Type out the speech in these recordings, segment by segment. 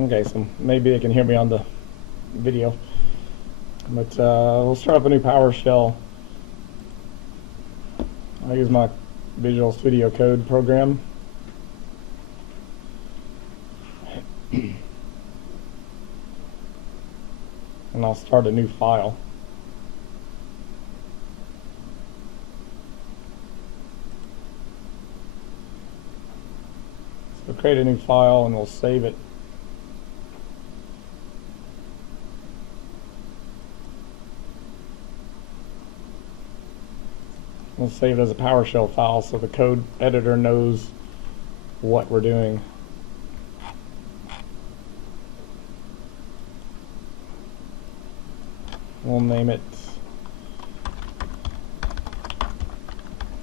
Okay, so maybe they can hear me on the video. But we'll start up a new PowerShell. I'll use my Visual Studio Code program. And I'll start a new file. So create a new file and we'll save it. We'll save it as a PowerShell file so the code editor knows what we're doing. We'll name it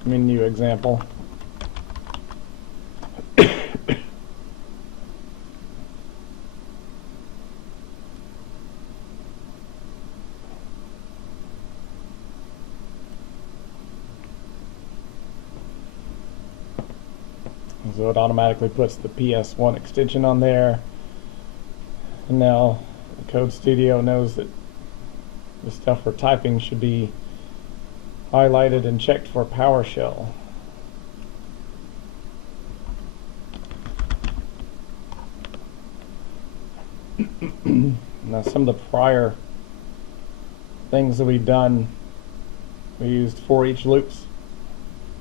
menu example. So it automatically puts the PS1 extension on there. And now the Code Studio knows that the stuff we're typing should be highlighted and checked for PowerShell. Now some of the prior things that we've done, we used for each loops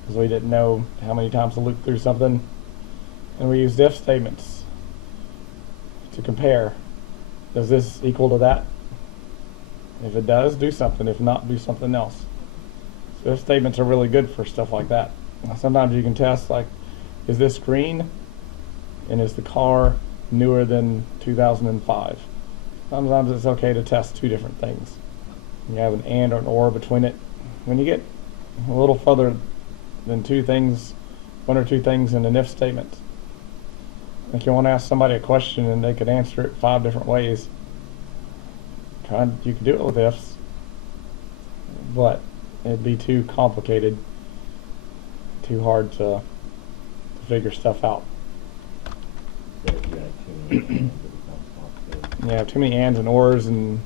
because we didn't know how many times to loop through something. And we used if statements to compare. Does this equal to that? If it does, do something. If not, do something else. So if statements are really good for stuff like that. Now, sometimes you can test, like, is this green? And is the car newer than 2005? Sometimes it's okay to test two different things. You have an and or an or between it. When you get a little further than two things, one or two things in an if statement, like you want to ask somebody a question and they could answer it 5 different ways. You could do it with ifs, but it'd be too complicated, too hard to figure stuff out. Yeah, too many ands and ors, and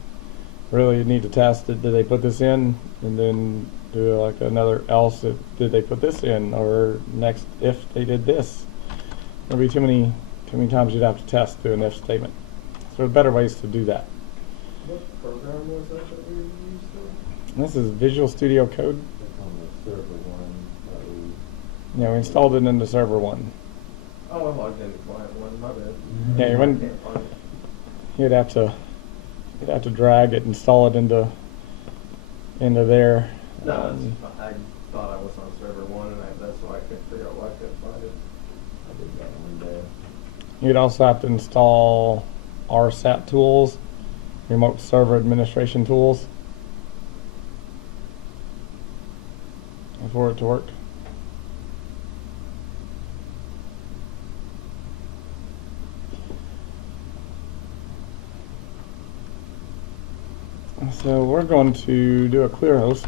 really you need to test it. Did they put this in? And then do like another else. Did they put this in? Or next, if they did this. There'd be too many times you'd have to test through an if statement. So there are better ways to do that. What program was that we used for? This is Visual Studio Code. That's on the server one that we... Yeah, we installed it into server 1. Oh, I logged into client 1, my bad. Yeah, you wouldn't. Can't find it. You'd have to drag it, install it into there. No, I thought I was on server 1, and that's why I couldn't figure out why I couldn't find it. I did that one day. You'd also have to install RSAT tools, remote server administration tools, for it to work. So we're going to do a clear host.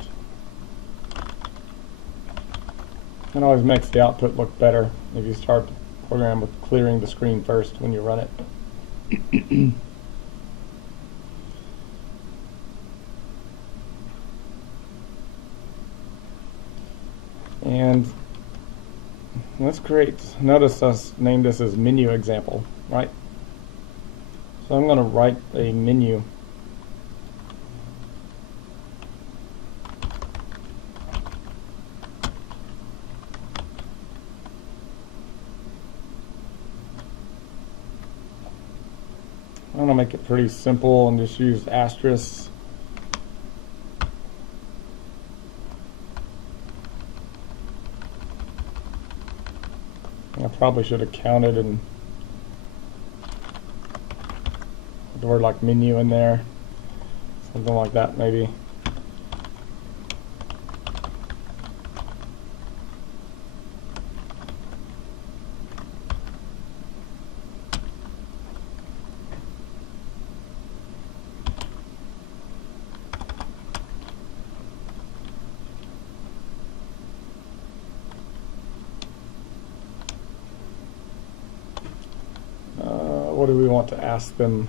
It always makes the output look better if you start the program with clearing the screen first when you run it. And let's create, notice us name this as menu example, right? So I'm going to write a menu. I'm going to make it pretty simple and just use asterisks. I probably should have counted and put the word like menu in there, something like that maybe. what do we want to ask them?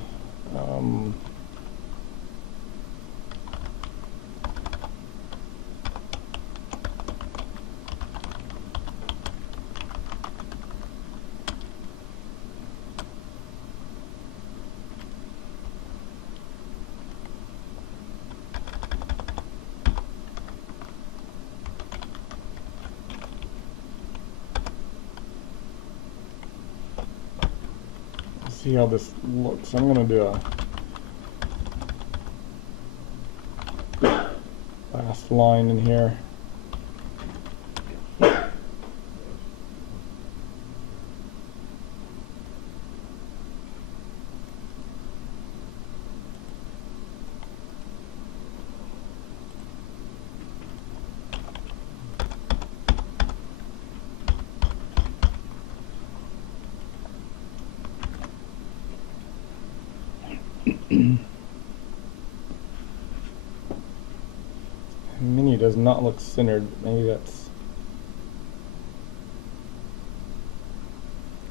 See how this looks. I'm going to do a last line in here. Menu does not look centered. Maybe that's...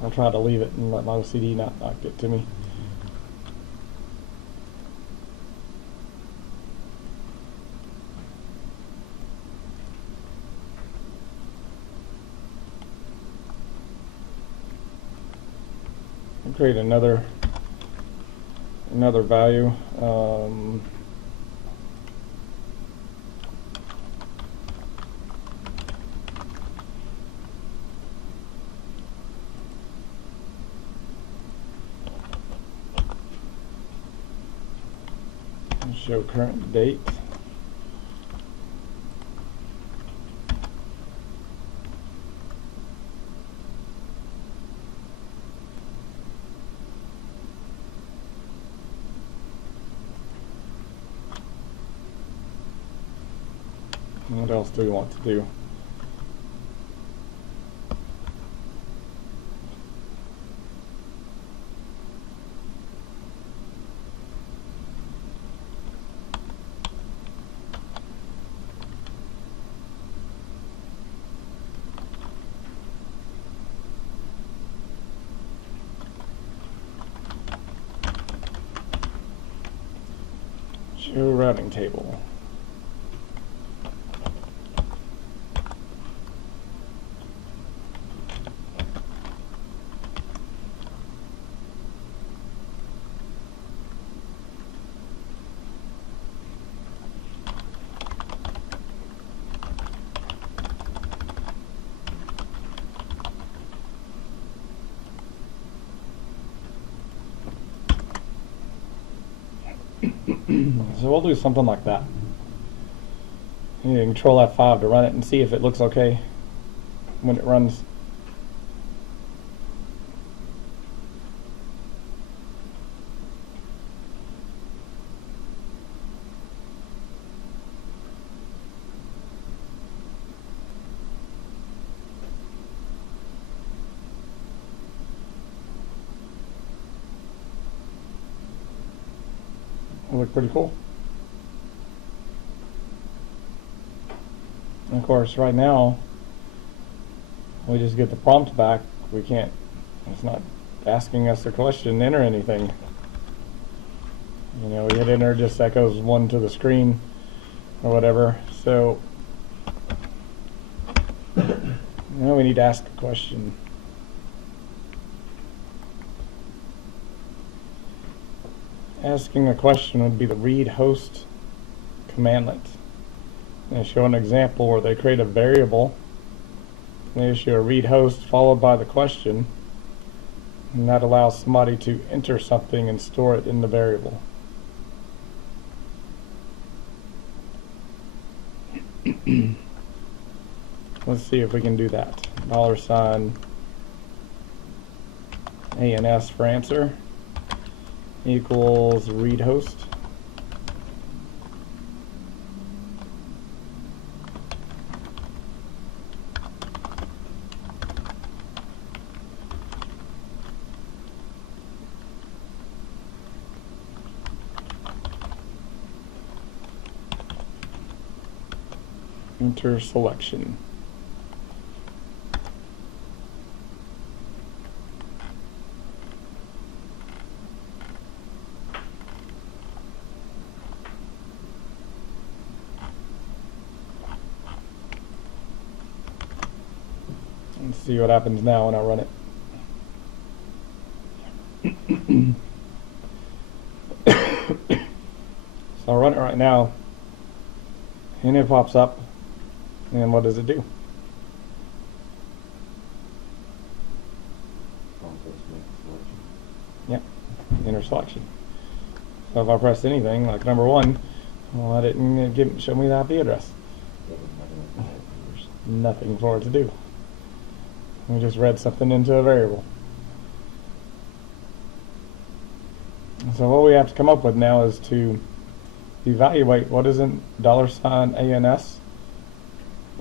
I'll try to leave it and let my OCD not get to me. I'll create another value. Show current date. What else do we want to do? Show routing table. So we'll do something like that. You can control F5 to run it and see if it looks okay when it runs. It'll look pretty cool. And of course, right now, we just get the prompt back. We can't, it's not asking us a question, enter anything. You know, we hit enter, just echoes one to the screen or whatever. So now we need to ask a question. Asking a question would be the read host commandlet. They show an example where they create a variable. They issue a read host followed by the question, and that allows somebody to enter something and store it in the variable. Let's see if we can do that. $, ANS for answer equals read host. Enter selection. see what happens now when I run it. So I'll run it right now, and it pops up, and what does it do? Yep, enter selection. So if I press anything, like number 1, well, I didn't show me the IP address. There's nothing for it to do. We just read something into a variable. So what we have to come up with now is to evaluate what is in $ANS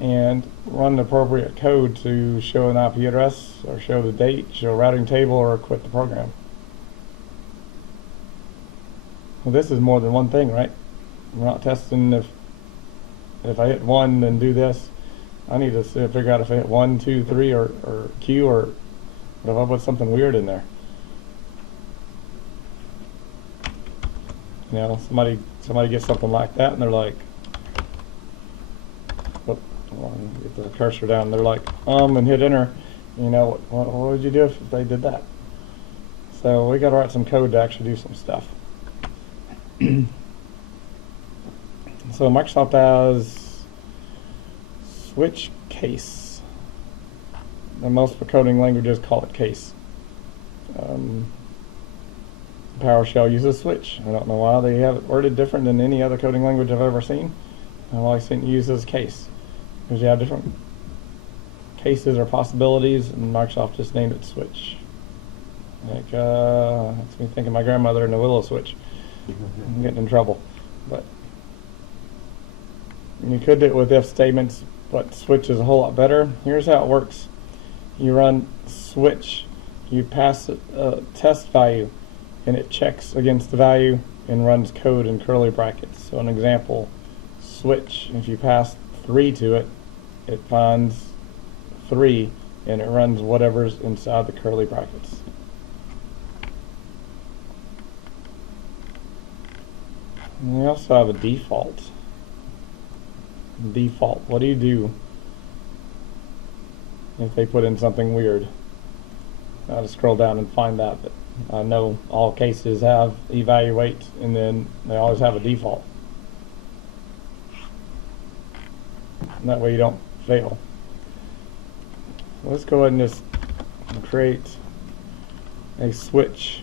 and run the appropriate code to show an IP address or show the date, show a routing table, or quit the program. Well, this is more than one thing, right? We're not testing if I hit 1 then do this. I need to figure out if I hit 1, 2, 3 or Q, or what if I put something weird in there. You know, somebody gets something like that and they're like, get the cursor down, they're like, and hit enter. You know, what would you do if they did that? So we got to write some code to actually do some stuff. So Microsoft has switch case. And most coding languages call it case. PowerShell uses switch. I don't know why they have it worded different than any other coding language I've ever seen. I've always seen it used as case, because you have different cases or possibilities, and Microsoft just named it switch. Like, makes me think of my grandmother and the willow switch. I'm getting in trouble. But you could do it with if statements, but switch is a whole lot better. Here's how it works. You run switch, you pass a test value, and it checks against the value and runs code in curly brackets. So an example, switch, if you pass 3 to it, it finds 3 and it runs whatever's inside the curly brackets. And we also have a default. Default, what do you do if they put in something weird? I have to scroll down and find that, but I know all cases have evaluate, and then they always have a default. And that way you don't fail. Let's go ahead and just create a switch.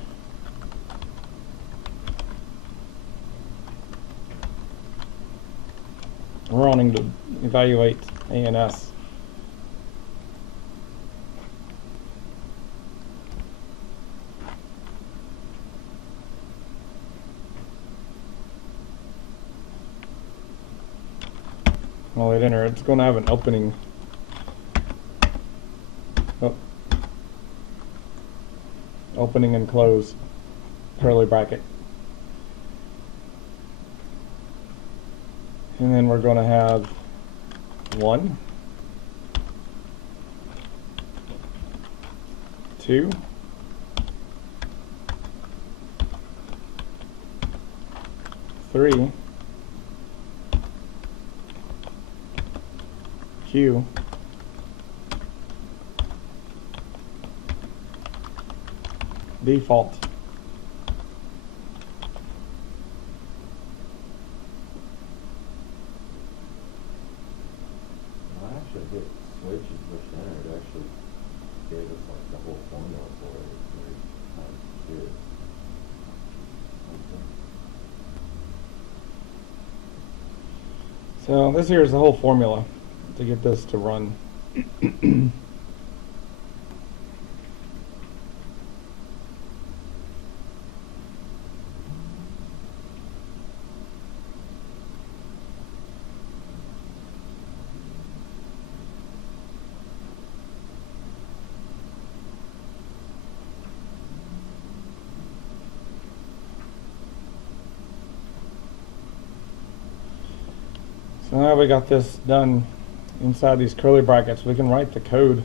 We're wanting to evaluate ANS. I'll hit enter. It's going to have an opening. Oh. Opening and close curly bracket. And then we're going to have 1, 2, 3, Q, default. I actually hit switch and pushed enter. It actually gave us like the whole formula for it. It's very nice to do it. So this here is the whole formula to get this to run. So now we got this done inside these curly brackets. We can write the code.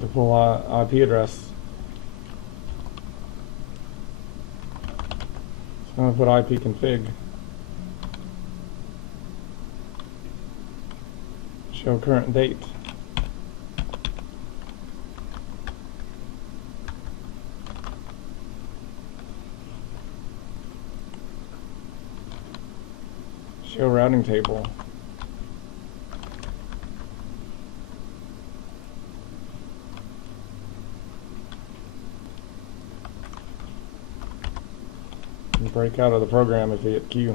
To pull IP address. I'm going to put ipconfig. Show current date. Show routing table. And break out of the program if you hit Q.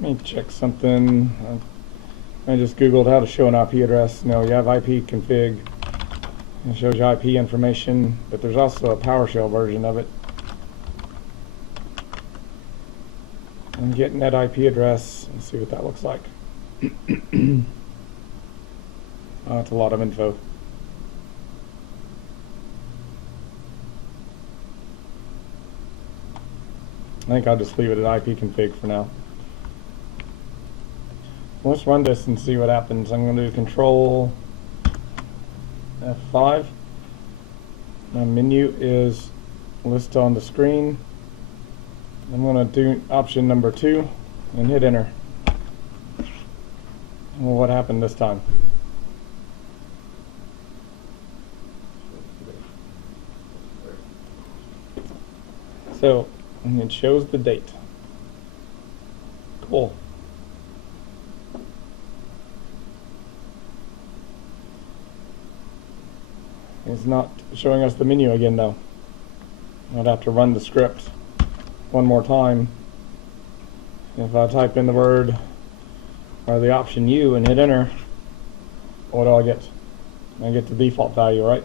Let me check something. I just googled how to show an IP address. No, you have ipconfig. It shows you IP information, but there's also a PowerShell version of it. I'm getting that IP address and see what that looks like. Oh, that's a lot of info. I think I'll just leave it at ipconfig for now. Let's run this and see what happens. I'm going to do Control F5. My menu is list on the screen. I'm going to do option number 2 and hit enter. Well, what happened this time? So it shows the date. Cool. It's not showing us the menu again though. I'd have to run the script one more time. If I type in the word or the option U and hit enter, what do I get? I get the default value, right?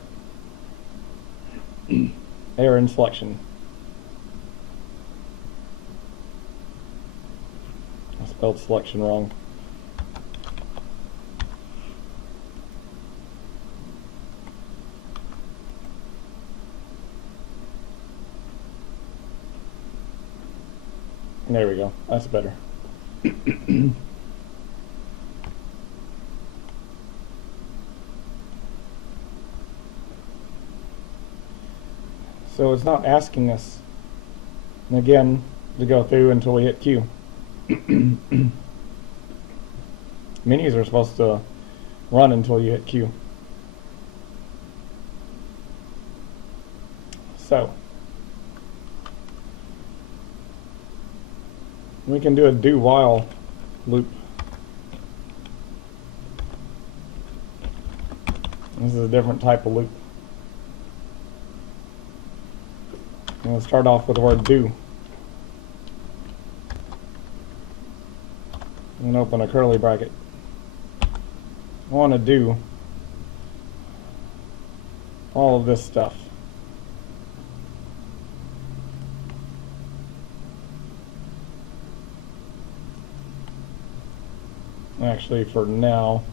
Error in selection. I spelled selection wrong. There we go. That's better. So it's not asking us, again, to go through until we hit Q. Menus are supposed to run until you hit Q. So we can do a do while loop. This is a different type of loop. I'm going to start off with the word do. And open a curly bracket. I want to do all of this stuff. Actually, for now,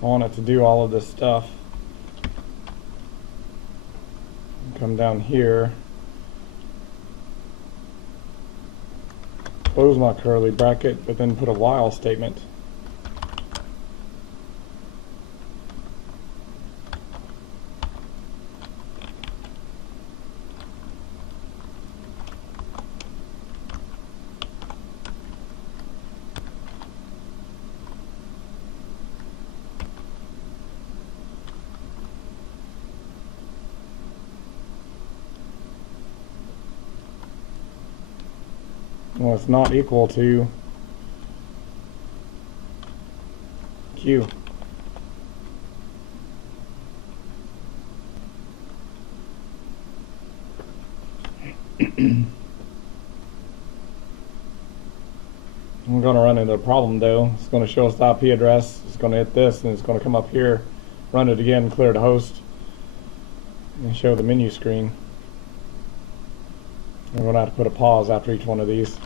I want it to do all of this stuff. Come down here. close my curly bracket, but then put a while statement. Well, it's not equal to Q. I'm going to run into a problem though. It's going to show us the IP address. It's going to hit this, and it's going to come up here, run it again, clear the host, and show the menu screen. I'm going to have to put a pause after each one of these.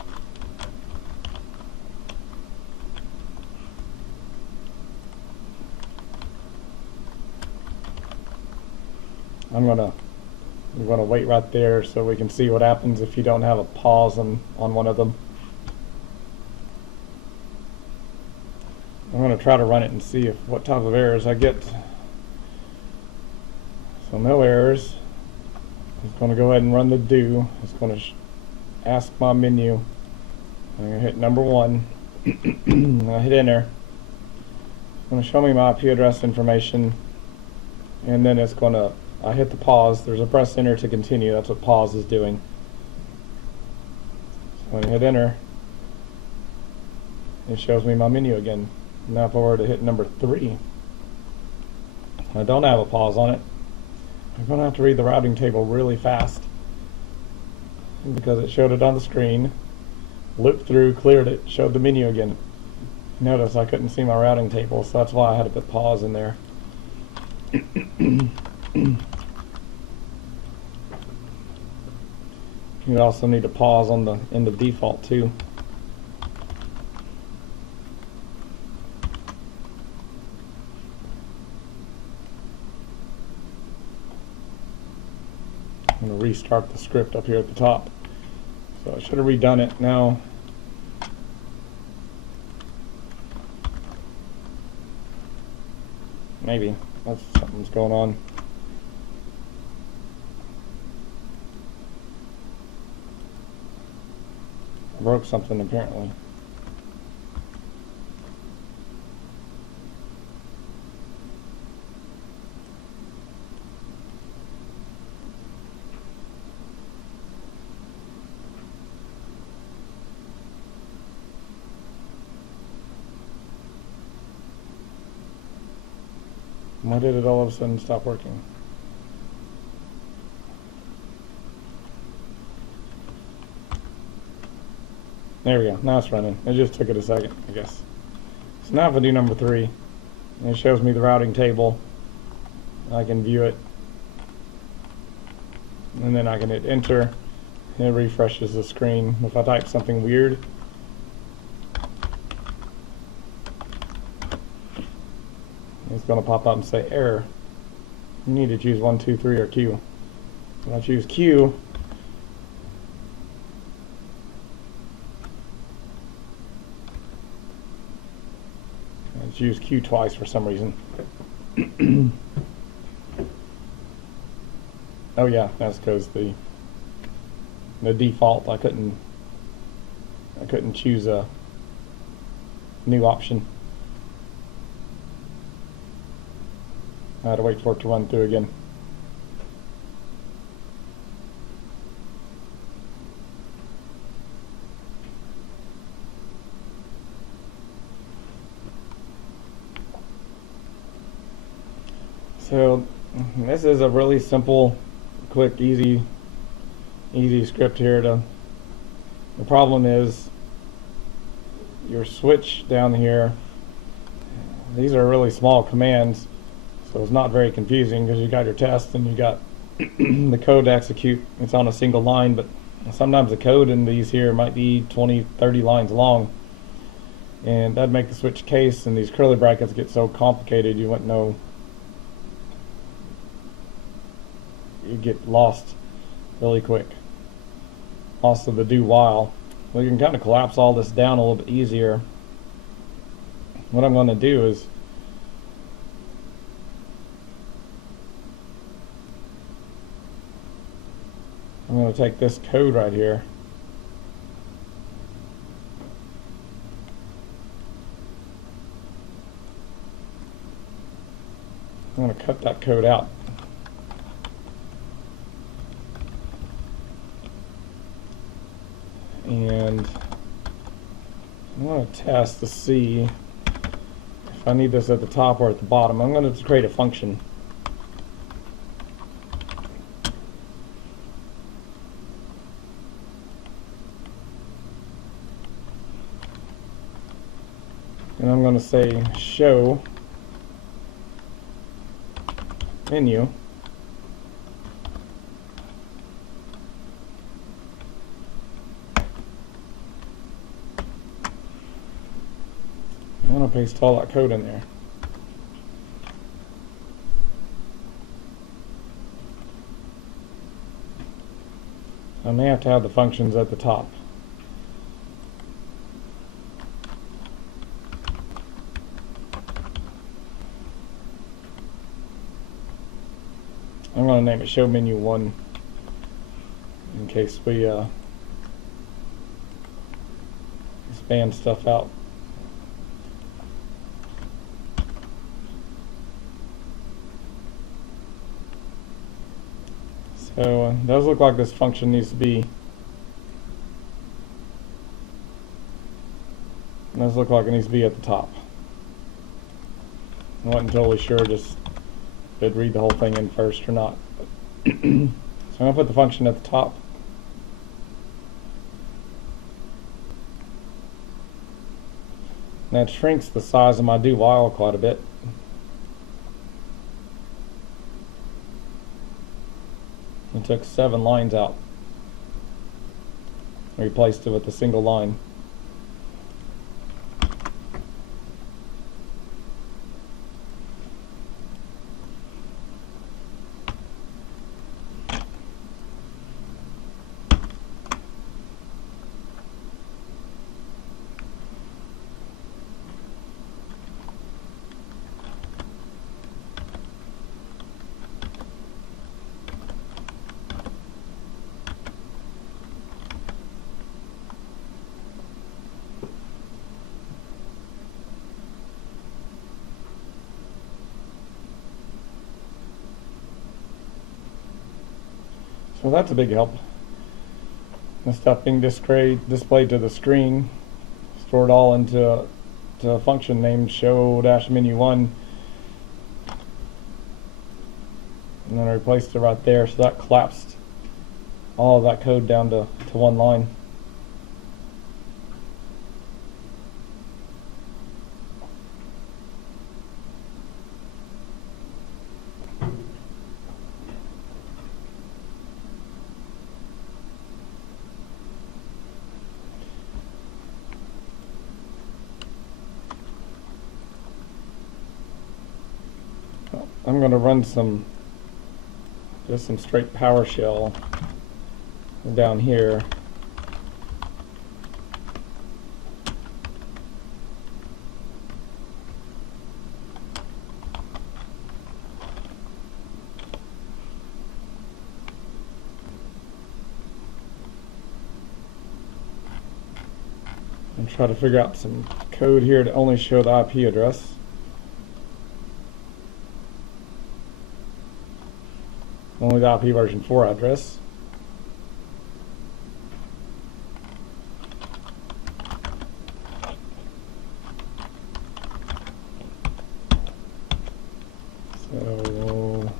We're going to wait right there so we can see what happens if you don't have a pause on one of them. I'm going to try to run it and see what type of errors I get. So no errors. It's going to go ahead and run the do. It's going to ask my menu. I'm going to hit number 1. I hit enter. It's going to show me my IP address information, and then it's going to, I hit the pause. There's a press enter to continue. That's what pause is doing. So when I hit enter, it shows me my menu again. Now if I were to hit number 3, I don't have a pause on it. I'm going to have to read the routing table really fast because it showed it on the screen, looped through, cleared it, showed the menu again. Notice I couldn't see my routing table, so that's why I had to put pause in there. You also need to pause in the default too. I'm going to restart the script up here at the top. So I should have redone it now. Maybe that's something's going on. I broke something apparently. Why did it all of a sudden stop working? There we go. Now it's running. It just took it a second, I guess. So now if I do number 3, it shows me the routing table. I can view it. And then I can hit enter. And it refreshes the screen. If I type something weird, it's going to pop up and say error. You need to choose 1, 2, 3 or Q. When I choose Q, I choose Q twice for some reason. Oh yeah, that's because the default I couldn't choose a new option. I had to wait for it to run through again. So this is a really simple, quick, easy script here. The problem is your switch down here. These are really small commands. So it's not very confusing because you got your test and you got the code to execute. It's on a single line, but sometimes the code in these here might be 20, 30 lines long. And that'd make the switch case, and these curly brackets get so complicated you wouldn't know. You'd get lost really quick. Also the do while. we can kind of collapse all this down a little bit easier. What I'm going to do is I'm going to take this code right here. I'm going to cut that code out. And I'm going to test to see if I need this at the top or at the bottom. I'm going to create a function. And I'm going to say show menu. I'm going to paste all that code in there. I may have to have the functions at the top. I'm going to name it show menu 1 in case we expand stuff out. So it does look like this function needs to be, at the top. I wasn't totally sure just if it'd read the whole thing in first or not. So I'm going to put the function at the top. That shrinks the size of my do while quite a bit. I took 7 lines out. Replaced it with a single line. So that's a big help. The stuff being displayed to the screen, stored all into a function named show-menu1, and then I replaced it right there, so that collapsed all of that code down to one line. I'm going to run just some straight PowerShell down here. And try to figure out some code here to only show the IP address. Only the IP version 4 address. So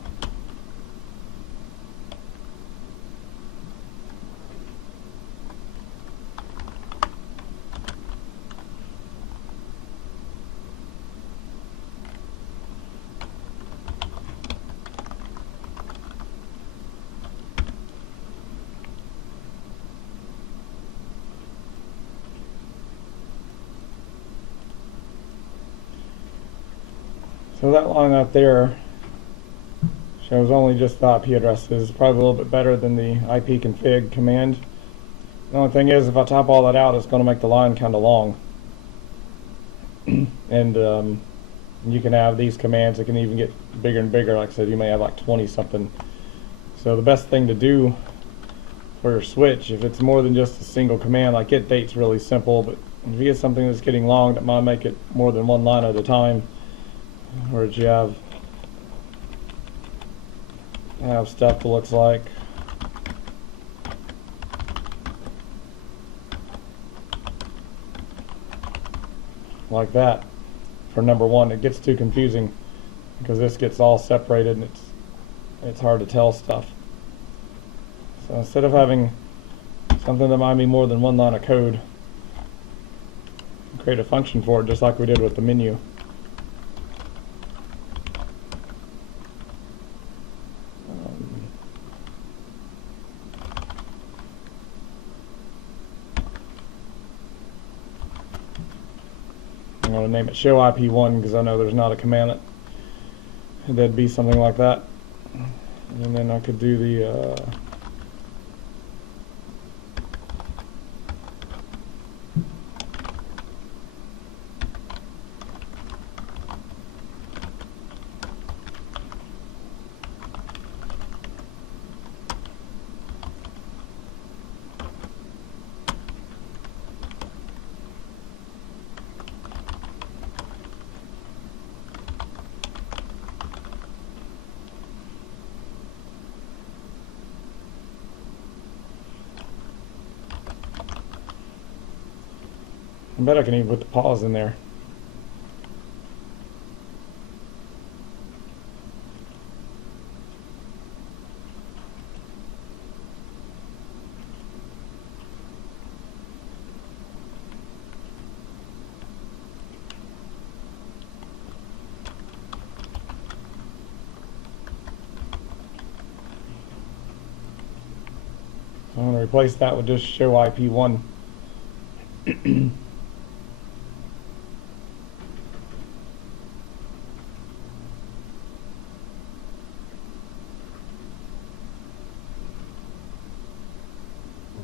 So that line out there shows only just the IP addresses. Probably a little bit better than the IP config command. The only thing is, if I type all that out, it's going to make the line kind of long. And you can have these commands that can even get bigger and bigger. Like I said, you may have like 20 something. So the best thing to do for your switch, if it's more than just a single command, like get date's really simple, but if you get something that's getting long, that might make it more than one line at a time, where you have stuff that looks like that for number one. It gets too confusing because this gets all separated and it's hard to tell stuff. So instead of having something that might be more than one line of code, create a function for it just like we did with the menu. I'm going to name it show IP1 because I know there's not a command that'd be something like that. And then I could do the I bet I can even put the pause in there. So I'm going to replace that with just show IP1.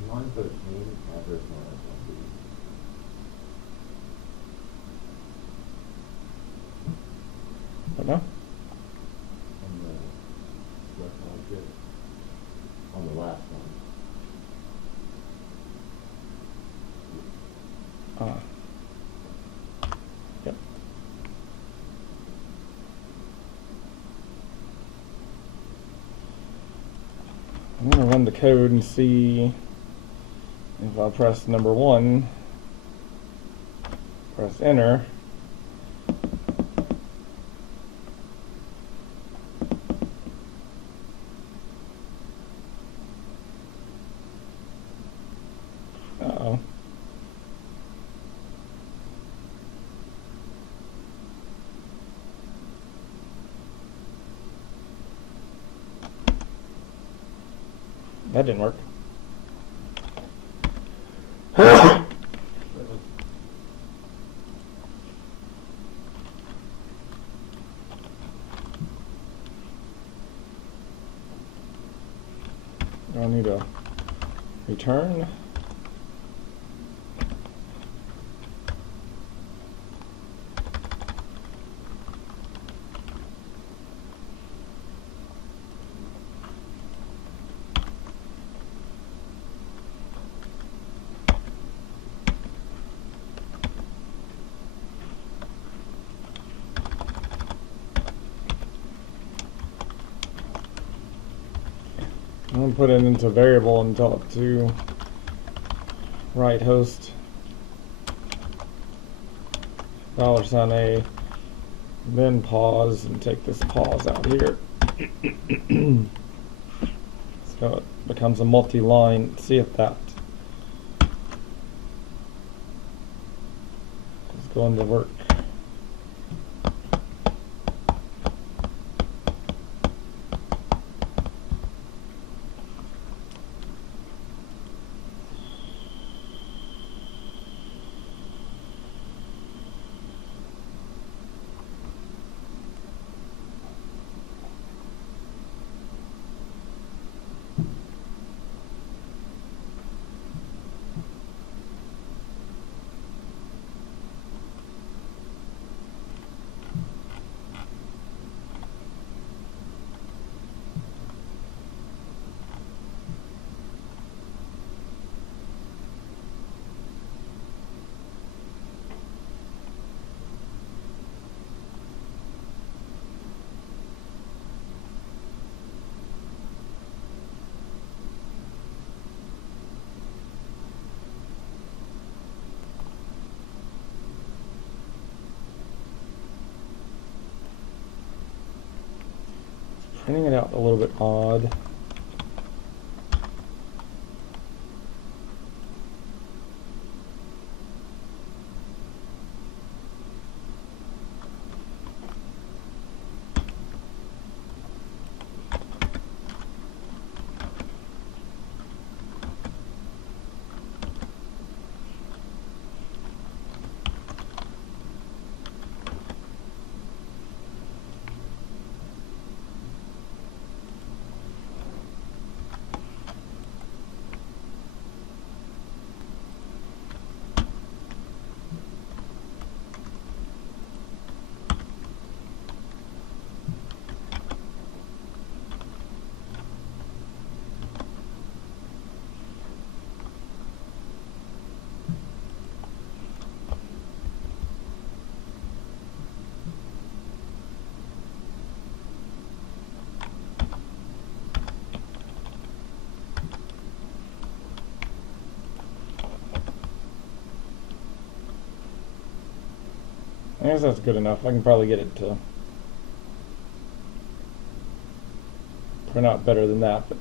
Line 13, address line is But no? on the left object, on the last one. Yep. I'm going to run the code and see if I press number 1, press enter. Uh-oh. That didn't work. I need a return. I'm going to put it into variable and tell it to write host $a, then pause and take this pause out here. So it becomes a multi-line. See if that is going to work. printing it out a little bit odd. I guess that's good enough. I can probably get it to print out better than that, but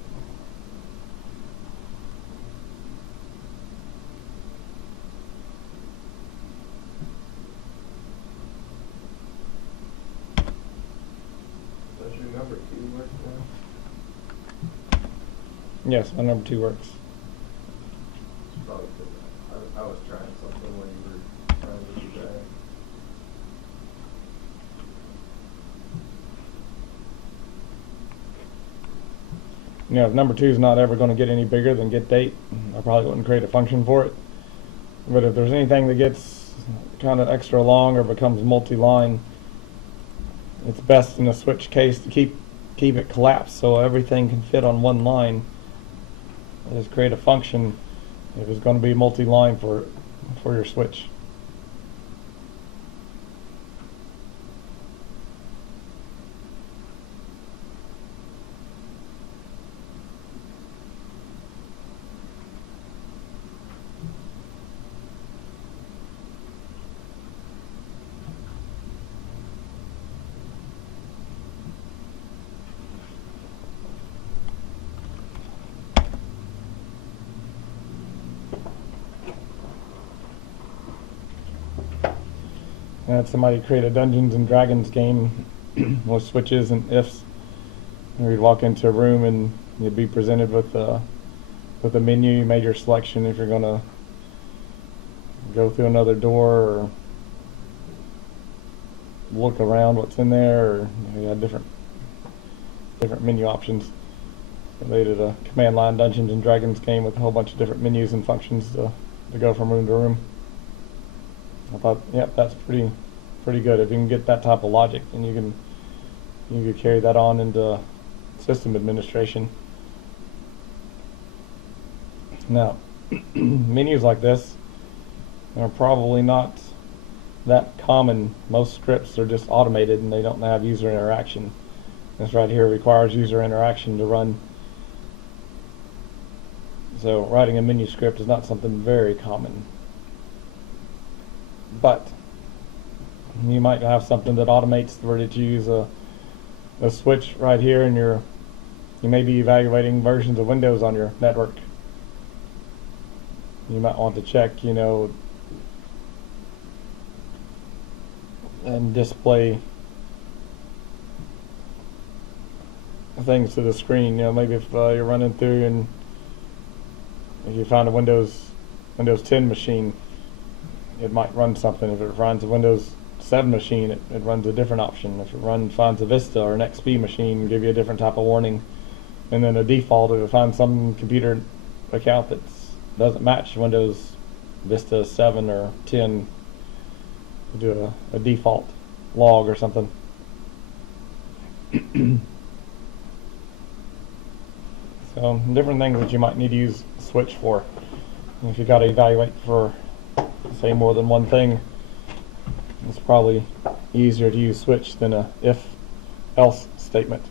Does your number 2 work now? yes, my number 2 works. It's probably because I was trying something when you were trying to do that. You know, if number 2 is not ever going to get any bigger than get date, I probably wouldn't create a function for it. But if there's anything that gets kind of extra long or becomes multi-line, it's best in a switch case to keep it collapsed so everything can fit on one line. Just create a function if it's going to be multi-line for your switch. I had somebody create a Dungeons and Dragons game with switches and ifs. And you'd walk into a room and you'd be presented with a menu. You made your selection if you're going to go through another door or look around what's in there, or you had different menu options. So they did a command line Dungeons and Dragons game with a whole bunch of different menus and functions to go from room to room. I thought, yep, that's pretty good. If you can get that type of logic, then you can carry that on into system administration. Now, menus like this are probably not that common. Most scripts are just automated and they don't have user interaction. This right here requires user interaction to run. So writing a menu script is not something very common. But you might have something that automates where that you use a switch right here, and you may be evaluating versions of Windows on your network. You might want to check, you know, and display things to the screen. You know, maybe if you're running through and if you find a Windows 10 machine, it might run something. If it runs a Windows 7 machine, it runs a different option. If it finds a Vista or an XP machine, give you a different type of warning. And then a default, if it finds some computer account that doesn't match Windows Vista 7 or 10, do a default log or something. So different things that you might need to use switch for. If you got to evaluate for, say, more than one thing, it's probably easier to use switch than a if-else statement.